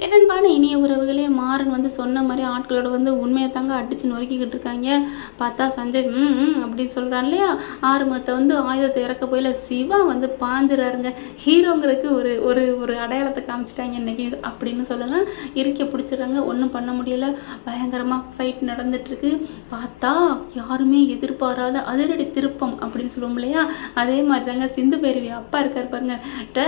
என்னென்பான இனிய உறவுகளே மாறன் வந்து சொன்ன மாதிரி ஆட்களோட வந்து உண்மையை தாங்க அடிச்சு நொறுக்கிக்கிட்டு இருக்காங்க. பார்த்தா சஞ்சய் ம் அப்படின்னு சொல்கிறான் இல்லையா? ஆறுமுகத்தை வந்து ஆயுதத்தை இறக்க போயில சிவா வந்து பாஞ்சுறாருங்க. ஹீரோங்கிறதுக்கு ஒரு ஒரு ஒரு அடையாளத்தை காமிச்சிட்டாங்க இன்னைக்கு அப்படின்னு சொல்லலாம். இருக்க பிடிச்சிடுறாங்க. ஒன்றும் பண்ண முடியல. பயங்கரமாக ஃபைட் நடந்துட்டுருக்கு. பார்த்தா யாருமே எதிர்பாராத அதிரடி திருப்பம் அப்படின்னு சொல்லுவோம் இல்லையா? அதே மாதிரி தாங்க சிந்து பேரவி அப்பா இருக்கார் பாருங்க. ட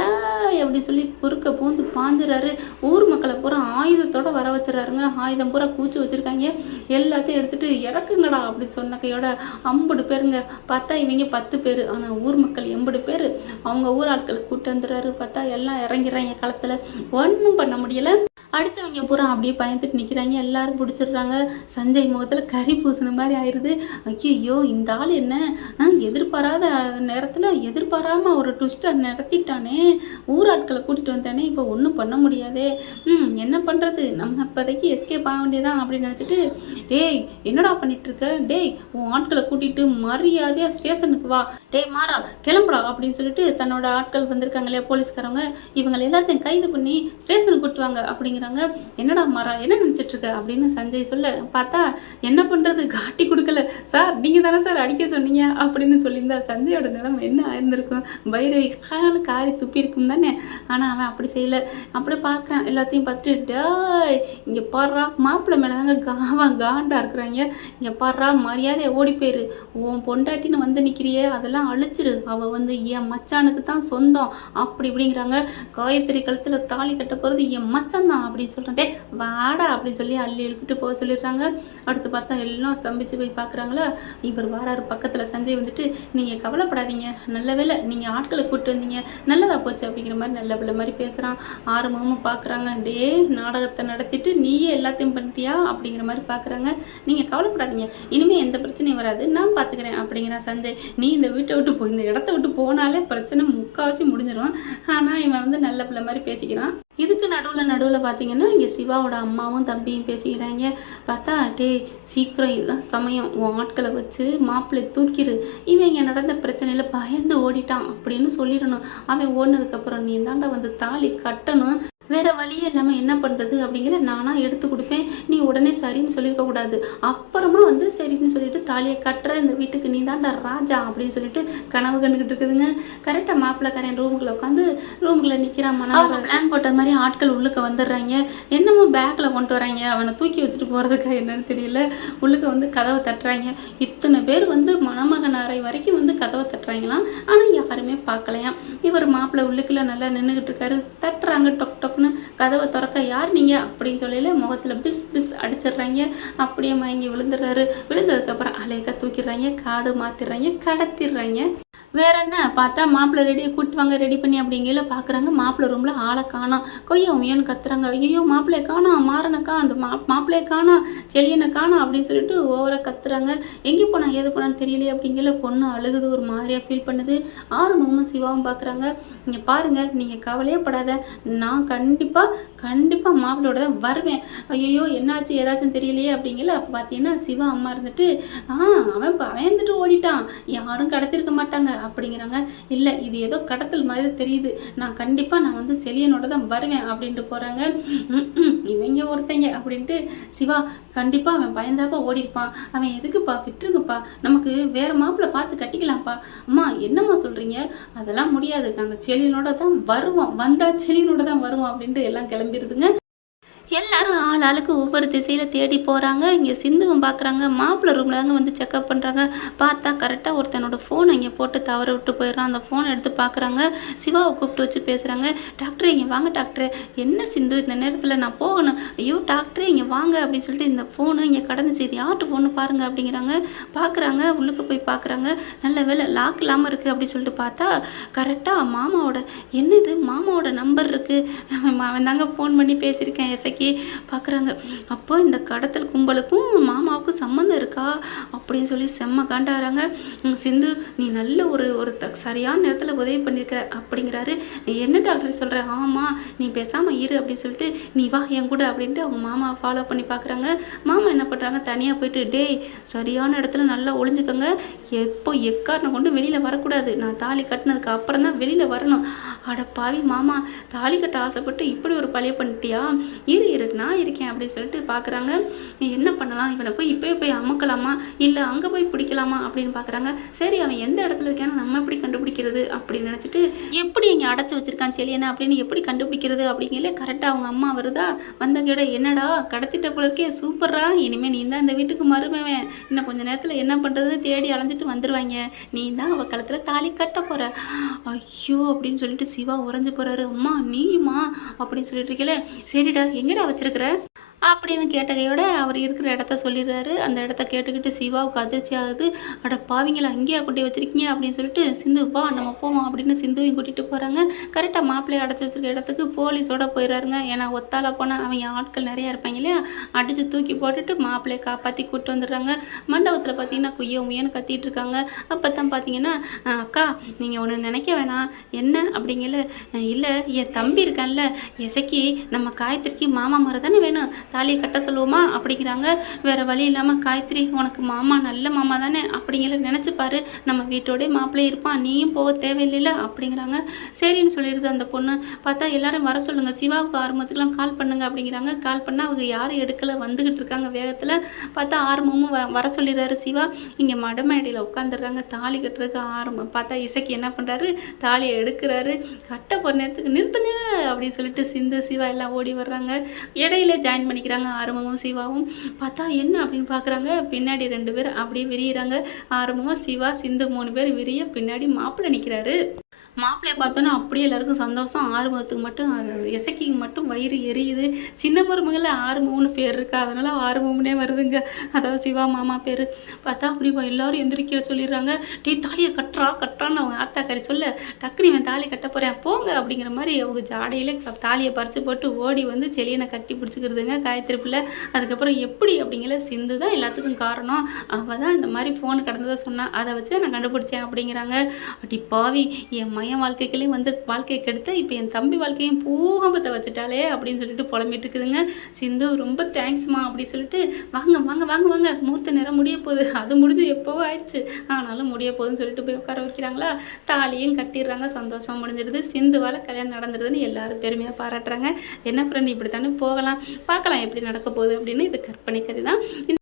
அப்படின்னு சொல்லி குறுக்க பூந்து பாஞ்சுறாரு. ஊர் மக்கள் பூரா ஆயுதத்தோட வர வச்சிடறாருங்க ஆயுதம் பூரா கூச்சி வச்சிருக்காங்க. எல்லாத்தையும் எடுத்துட்டு இறக்குங்கடா அப்படின்னு சொன்ன கையோட ஐம்பது பேருங்க. பார்த்தா இவங்க பத்து பேர். ஆனால் ஊர் மக்கள் எண்பது பேர். அவங்க ஊர் ஆட்களை கூட்டு வந்துடுறாரு. பார்த்தா எல்லாம் இறங்கிறாங்க களத்தில் ஒன்றும் பண்ண முடியல. அடித்தவங்க பூரா அப்படியே பயந்துட்டு நிற்கிறாங்க எல்லாரும் பிடிச்சிடுறாங்க. சஞ்சய் முகத்தில் கறி பூசின மாதிரி ஆயிடுது ஐயோ இந்த ஆள் என்ன? ஆ, எதிர்பாராத நேரத்தில் எதிர்பாராமல் ஒரு ட்விஸ்ட்டை நடத்திட்டானே. ஊராட்களை கூட்டிகிட்டு வந்தானே. இப்போ ஒன்றும் பண்ண முடியாதே. ம் என்ன பண்ணுறது நம்ம இப்போதைக்கு எஸ்கேப் ஆக வேண்டியதான் அப்படின்னு நினச்சிட்டு டேய் என்னடா பண்ணிகிட்ருக்க டேய் உன் ஆட்களை கூட்டிகிட்டு மரியாதையாக ஸ்டேஷனுக்கு வா. டேய் மாறா கிளம்புடா அப்படின்னு சொல்லிட்டு தன்னோட ஆட்கள் வந்திருக்காங்க இல்லையா போலீஸ்காரவங்க. இவங்களை எல்லாத்தையும் கைது பண்ணி ஸ்டேஷனுக்கு கூட்டுவாங்க அப்படிங்கிற அப்படிங்கிறாங்க என்னடா மரம் என்ன நினச்சிட்டு இருக்க அப்படின்னு சஞ்சய் சொல்ல பார்த்தா என்ன பண்ணுறது காட்டி கொடுக்கல. சார் நீங்கள் தானே சார் அடிக்க சொன்னீங்க? அப்படின்னு சொல்லியிருந்தா சஞ்சயோட நிலைமை என்ன ஆயிருந்திருக்கும்? பைரவி கான்னு காரி துப்பியிருக்கும் தானே? ஆனால் அவன் அப்படி செய்யல. அப்படி பார்க்குறான். எல்லாத்தையும் பார்த்துட்டு டேய் இங்கே பாடுறா மாப்பிள்ளை மேலே தாங்க காவன் காண்டா இருக்கிறாங்க. இங்கே பாடுறா மரியாதை ஓடி போயிரு. உன் பொண்டாட்டின்னு வந்து நிற்கிறியே அதெல்லாம் அழிச்சிரு. அவள் வந்து என் மச்சானுக்கு தான் சொந்தம். அப்படி இப்படிங்கிறாங்க. காயத்ரி கழுத்தில் தாலி கட்ட போகிறது என் மச்சான் தான் அப்படின்னு சொல்கிறேன் டே வாடா அப்படின்னு சொல்லி அள்ளி இழுத்துட்டு போக சொல்லிடுறாங்க. அடுத்து பார்த்தா எல்லாம் ஸ்தம்பிச்சு போய் பார்க்குறாங்களா? இவர் வாராரு பக்கத்தில் சஞ்சய் வந்துட்டு நீங்கள் கவலைப்படாதீங்க. நல்ல வேலை நீங்கள் ஆட்களை கூப்பிட்டு வந்தீங்க. நல்லதா போச்சு அப்படிங்கிற மாதிரி நல்ல பிள்ளை மாதிரி பேசுகிறான் ஆறுமுகமும் பார்க்குறாங்க. டே நாடகத்தை நடத்திட்டு நீயே எல்லாத்தையும் பண்ணிட்டியா? அப்படிங்கிற மாதிரி பார்க்குறாங்க. நீங்கள் கவலைப்படாதீங்க. இனிமேல் எந்த பிரச்சனையும் வராது. நான் பார்த்துக்கிறேன் அப்படிங்கிறான் சஞ்சய். நீ இந்த வீட்டை விட்டு போ இந்த இடத்த விட்டு போனாலே பிரச்சனை முக்கால்வாசி முடிஞ்சிடும் ஆனால் இவன் வந்து நல்ல பிள்ளை மாதிரி பேசிக்கிறான். இதுக்கு நடுவில் நடுவில் பார்த்தீங்கன்னா இங்கே சிவாவோட அம்மாவும் தம்பியும் பேசிக்கிறாங்க. பார்த்தா டே சீக்கிரம் இதுதான் சமயம். உன் ஆட்களை வச்சு மாப்பிள்ளை தூக்கிடு இவன் இங்கே நடந்த பிரச்சனையில் பயந்து ஓடிட்டான் அப்படின்னு சொல்லிடணும். அவன் ஓடினதுக்கப்புறம் நீ தாண்டா வந்து தாலி கட்டணும். வேறு வழியே இல்லாமல் என்ன பண்ணுறது அப்படிங்கிற நானாக எடுத்து கொடுப்பேன். நீ உடனே சரின்னு சொல்லியிருக்கக்கூடாது அப்புறமா வந்து சரின்னு சொல்லிட்டு தாலியை கட்டுற இந்த வீட்டுக்கு நீ தாண்டா ராஜா அப்படின்னு சொல்லிட்டு கனவு கண்டுக்கிட்டு இருக்குதுங்க. கரெக்டாக மாப்பிள்ளைக்காரன் ரூமுக்குள்ள உட்காந்து ரூமுக்குள்ள நிற்கிறான் அவங்க பிளான் போட்ட மாதிரி ஆட்கள் உள்ளுக்க வந்துடுறாங்க. என்னமோ பேக்கில் கொண்டு வராங்க. அவனை தூக்கி வச்சுட்டு போகிறதுக்கா என்னன்னு தெரியல. உள்ளுக்க வந்து கதவை தட்டுறாங்க. இத்தனை பேர் வந்து மணமகன் அறை வரைக்கும் வந்து கதவை தட்டுறாங்களாம். ஆனால் யாருமே பார்க்கலையாம். இவர் மாப்பிள்ளை உள்ளுக்குள்ளே நல்லா நின்றுக்கிட்டு இருக்காரு. தட்டுறாங்க. டொக் டக்குன்னு கதவை திறக்க யார் நீங்கள் அப்படின்னு சொல்லல முகத்தில் பிஸ் பிஸ் அடிச்சிடுறாங்க. அப்படியே மயங்கி விழுந்துடுறாரு. விழுந்ததுக்கப்புறம் அலையக்கா தூக்கிடுறாங்க காடு மாற்றிடுறாங்க கடத்திடுறாங்க. வேற என்ன? பார்த்தா மாப்பிள்ளை ரெடி கூட்டு வாங்க ரெடி பண்ணி அப்படிங்கல பார்க்குறாங்க மாப்பிள்ளை ரூமில் ஆளை காணாம் கொய்யோ உமையன்னு கத்துறாங்க. ஐயோ மாப்பிள்ளையை காணா மாறனக்கா அந்த மா மாப்பிள்ளையை காணா செலியனை காணா அப்படின்னு சொல்லிட்டு ஓவராக கத்துறாங்க. எங்கே போனா ஏது போனான்னு தெரியலையே அப்படிங்கல பொண்ணு அழுகுது ஒரு மாதிரியாக ஃபீல் பண்ணுது. ஆறுமுகமும் சிவாவும் பார்க்குறாங்க நீங்கள் பாருங்கள் நீங்கள் கவலையே படாத. நான் கண்டிப்பாக கண்டிப்பாக மாப்பிள்ளையோட தான் வருவேன். ஐயோ என்னாச்சு ஏதாச்சும் தெரியலையே அப்படிங்கல அப்போ பார்த்தீங்கன்னா சிவா அம்மா இருந்துட்டு ஆ அவன் அவன் இருந்துட்டு ஓடிட்டான். யாரும் கடத்திருக்க மாட்டாங்க. அப்படிங்கிறாங்க. இல்லை இது ஏதோ கடத்தல் மாதிரி தெரியுது. நான் கண்டிப்பாக நான் வந்து செலியனோட தான் வருவேன் அப்படின்ட்டு போகிறாங்க இவங்க ஒருத்தங்க அப்படின்ட்டு சிவா கண்டிப்பாக அவன் பயந்தாப்பா ஓடிருப்பான். அவன் எதுக்குப்பா விட்டுருங்கப்பா. நமக்கு வேறு மாப்பிள்ளை பார்த்து கட்டிக்கலாம்ப்பா. அம்மா என்னம்மா சொல்கிறீங்க அதெல்லாம் முடியாது. நாங்கள் செலியனோட தான் வருவோம். வந்தால் செலியனோட தான் வருவோம் அப்படின்ட்டு எல்லாம் கிளம்பிடுதுங்க எல்லாரும் ஆள் ஆளுக்கு ஒவ்வொரு திசையில் தேடி போகிறாங்க இங்கே சிந்துவும் பார்க்குறாங்க மாப்பிள்ளை ரூமில் தாங்க வந்து செக்அப் பண்ணுறாங்க பார்த்தா கரெக்டாக ஒருத்தனோட ஃபோனை இங்கே போட்டு தவற விட்டு போயிடுறான். அந்த ஃபோனை எடுத்து பார்க்குறாங்க சிவாவை கூப்பிட்டு வச்சு பேசுகிறாங்க டாக்டர் இங்கே வாங்க டாக்டர். என்ன சிந்து இந்த நேரத்தில் நான் போகணும்? ஐயோ டாக்டர் இங்கே வாங்க அப்படின்னு சொல்லிட்டு இந்த ஃபோனு இங்கே கடந்துச்சு இது யார்ட்டு ஃபோனு பாருங்கள் அப்படிங்கிறாங்க. பார்க்குறாங்க உள்ளுக்கு போய் பார்க்குறாங்க நல்ல வேலை லாக் இல்லாமல் இருக்குது அப்படின்னு சொல்லிட்டு பார்த்தா கரெக்டாக மாமாவோட என்னது? மாமாவோட நம்பர் இருக்குது அவன் தாங்க ஃபோன் பண்ணி பேசியிருக்கேன். எசக்கி இசக்கி பார்க்குறாங்க அப்போ இந்த கடத்தல் கும்பலுக்கும் மாமாவுக்கும் சம்மந்தம் இருக்கா? அப்படின்னு சொல்லி செம்ம காண்டாகிறாங்க சிந்து நீ நல்ல ஒரு ஒரு த- சரியான நேரத்தில் உதவி பண்ணியிருக்கிற அப்படிங்கிறாரு. என்ன டாக்டர் சொல்கிற ஆமாம் நீ பேசாமல் இரு அப்படின்னு சொல்லிட்டு நீ வா என் கூட அப்படின்ட்டு அவங்க மாமாவை ஃபாலோ பண்ணி பார்க்குறாங்க மாமா என்ன பண்ணுறாங்க தனியாக போயிட்டு டேய் சரியான இடத்துல நல்லா ஒளிஞ்சுக்கோங்க. எப்போ எக்காரணம் கொண்டு வெளியில் வரக்கூடாது. நான் தாலி கட்டினதுக்கு அப்புறம் தான் வெளியில் வரணும். அட பாவி மாமா தாலி கட்ட ஆசைப்பட்டு இப்படி ஒரு பழைய பண்ணிட்டியா? இரு இருக்கு நான் இருக்கேன் அப்படின்னு சொல்லிட்டு பார்க்குறாங்க என்ன பண்ணலாம்? இவனை போய் இப்போயே போய் அமுக்கலாமா? இல்லை அங்கே போய் பிடிக்கலாமா? அப்படின்னு பார்க்குறாங்க சரி அவன் எந்த இடத்துல இருக்கான்னு நம்ம எப்படி கண்டுபிடிக்கிறது அப்படின்னு நினச்சிட்டு எப்படி இங்கே அடைச்சி வச்சிருக்கான் செலியனை அப்படின்னு எப்படி கண்டுபிடிக்கிறது அப்படிங்கல கரெக்டாக அவங்க அம்மா வருதா? வந்தங்கிட என்னடா கடத்திட்ட போல இருக்கே சூப்பரா இனிமேல் நீ தான் இந்த வீட்டுக்கு மருமவன் இன்னும் கொஞ்ச நேரத்தில் என்ன பண்ணுறது தேடி அலைஞ்சிட்டு வந்துடுவாங்க நீ தான் அவள் கழுத்தில் தாலி கட்ட போகிற ஐயோ அப்படின்னு சொல்லிட்டு சிவா உறைஞ்சு போகிறாரு அம்மா நீயுமா? அப்படின்னு சொல்லிட்டு இருக்கல சரிடா எங்கடா வச்சிருக்கிற? அப்படின்னு கேட்டகையோட அவர் இருக்கிற இடத்த சொல்லிடுறாரு. அந்த இடத்த கேட்டுக்கிட்டு சிவாவுக்கு அதிர்ச்சி ஆகுது. அட பாவிங்களா அங்கேயே கூட்டி வச்சிருக்கீங்க அப்படின்னு சொல்லிட்டு சிந்து வா நம்ம போவோம் அப்படின்னு சிந்துவையும் கூட்டிகிட்டு போகிறாங்க கரெக்டாக மாப்பிள்ளையை அடைச்சி வச்சிருக்க இடத்துக்கு போலீஸோட போயிடுறாருங்க. ஏன்னா ஒத்தால போனால் அவங்க ஆட்கள் நிறையா இருப்பாங்க இல்லையா? அடித்து தூக்கி போட்டுட்டு மாப்பிள்ளையை காப்பாற்றி கூப்பிட்டு வந்துடுறாங்க. மண்டபத்தில் பார்த்தீங்கன்னா குய்யோ முயன்னு கத்திட்டு இருக்காங்க. அப்போ தான் பார்த்தீங்கன்னா அக்கா நீங்கள் ஒன்று நினைக்க வேணாம். என்ன? அப்படிங்கல இல்லை என் தம்பி இருக்கான்ல. இசைக்கு நம்ம காயத்திற்கு மாமா மரம் தானே வேணும். தாலியை கட்ட சொல்லுவோமா? அப்படிங்கிறாங்க. வேறு வழி இல்லாமல் காயத்ரி உனக்கு மாமா நல்ல மாமா தானே? அப்படிங்கிற நினச்சி பாரு. நம்ம வீட்டோடய மாப்பிள்ளை இருப்பான். நீயும் போக தேவையில்லைல அப்படிங்கிறாங்க. சரின்னு சொல்லிடுது அந்த பொண்ணு. பார்த்தா எல்லாரும் வர சொல்லுங்கள் சிவாவுக்கு ஆரம்பத்துக்குலாம் கால் பண்ணுங்க. அப்படிங்கிறாங்க. கால் பண்ணால் அவங்க யாரும் எடுக்கலை. வந்துக்கிட்டு இருக்காங்க வேகத்தில். பார்த்தா ஆரம்பமும் வ- வர சொல்லிடுறாரு சிவா. இங்கே மடமேடையில் உட்காந்துடுறாங்க. தாலி கட்டுறதுக்கு ஆரம்பம். பார்த்தா இசைக்கு என்ன பண்ணுறாரு தாலியை எடுக்கிறாரு. கட்ட போகிற நேரத்துக்கு நிறுத்துங்க. அப்படின்னு சொல்லிட்டு சிந்து சிவா எல்லாம் ஓடி வர்றாங்க. இடையில ஜாயின் பண்ணி பண்ணிக்கிறாங்க ஆரம்பமும் சிவாவும். பார்த்தா என்ன அப்படின்னு பார்க்குறாங்க பின்னாடி ரெண்டு பேர் அப்படியே விரியிறாங்க. ஆரம்பமும் சிவா சிந்து மூணு பேர் விரிய பின்னாடி மாப்பிள்ளை நிற்கிறாரு மாப்பிள்ளையை பார்த்தோன்னா அப்படியே எல்லாருக்கும் சந்தோஷம். ஆறுமுகத்துக்கு மட்டும் அது இசைக்கு மட்டும் வயிறு எரியுது. சின்ன மருமகளில் ஆறுமுகம்னு பேர் இருக்கா? அதனால ஆறுமுகம்னே வருதுங்க. அதாவது சிவா மாமா பேர். பார்த்தா அப்படி எல்லோரும் எல்லாரும் எந்திரிக்க சொல்லிடுறாங்க. டே தாலியை கட்டுறா கட்டுறான்னு அவங்க ஆத்தாக்காரி சொல்ல டக்குனு இவன் தாலி கட்ட போகிறேன் போங்க அப்படிங்கிற மாதிரி அவங்க ஜாடையில் தாலியை பறித்து போட்டு ஓடி வந்து செலியனை கட்டி பிடிச்சிக்கிறதுங்க காயத்ரி பிள்ளை. அதுக்கப்புறம் எப்படி அப்படிங்கிற சிந்து தான் எல்லாத்துக்கும் காரணம். அவள் தான் இந்த மாதிரி ஃபோன் கடந்ததை சொன்னான் அதை வச்சு நான் கண்டுபிடிச்சேன் அப்படிங்கிறாங்க. அப்படி பாவி என் மையன் வாழ்க்கைக்குள்ளேயும் வந்து வாழ்க்கையை கெடுத்து இப்போ என் தம்பி வாழ்க்கையும் பூகம்பத்தை வச்சுட்டாலே அப்படின்னு சொல்லிட்டு புலம்பிட்டு இருக்குதுங்க. சிந்து ரொம்ப தேங்க்ஸ்மா அப்படின்னு சொல்லிட்டு வாங்க வாங்க வாங்க வாங்க மூர்த்த நேரம் முடிய போகுது. அது முடிஞ்சு எப்போவோ ஆயிடுச்சு. ஆனாலும் முடிய போகுதுன்னு சொல்லிட்டு போய் உட்கார வைக்கிறாங்களா? தாலியும் கட்டிடுறாங்க. சந்தோஷம் முடிஞ்சிடுது. சிந்துவால் கல்யாணம் நடந்துடுதுன்னு எல்லாரும் பெருமையாக பாராட்டுறாங்க. என்ன ஃப்ரெண்ட் இப்படி தானே போகலாம். பார்க்கலாம் எப்படி நடக்க போகுது அப்படின்னு இது கற்பனை கதை தான்.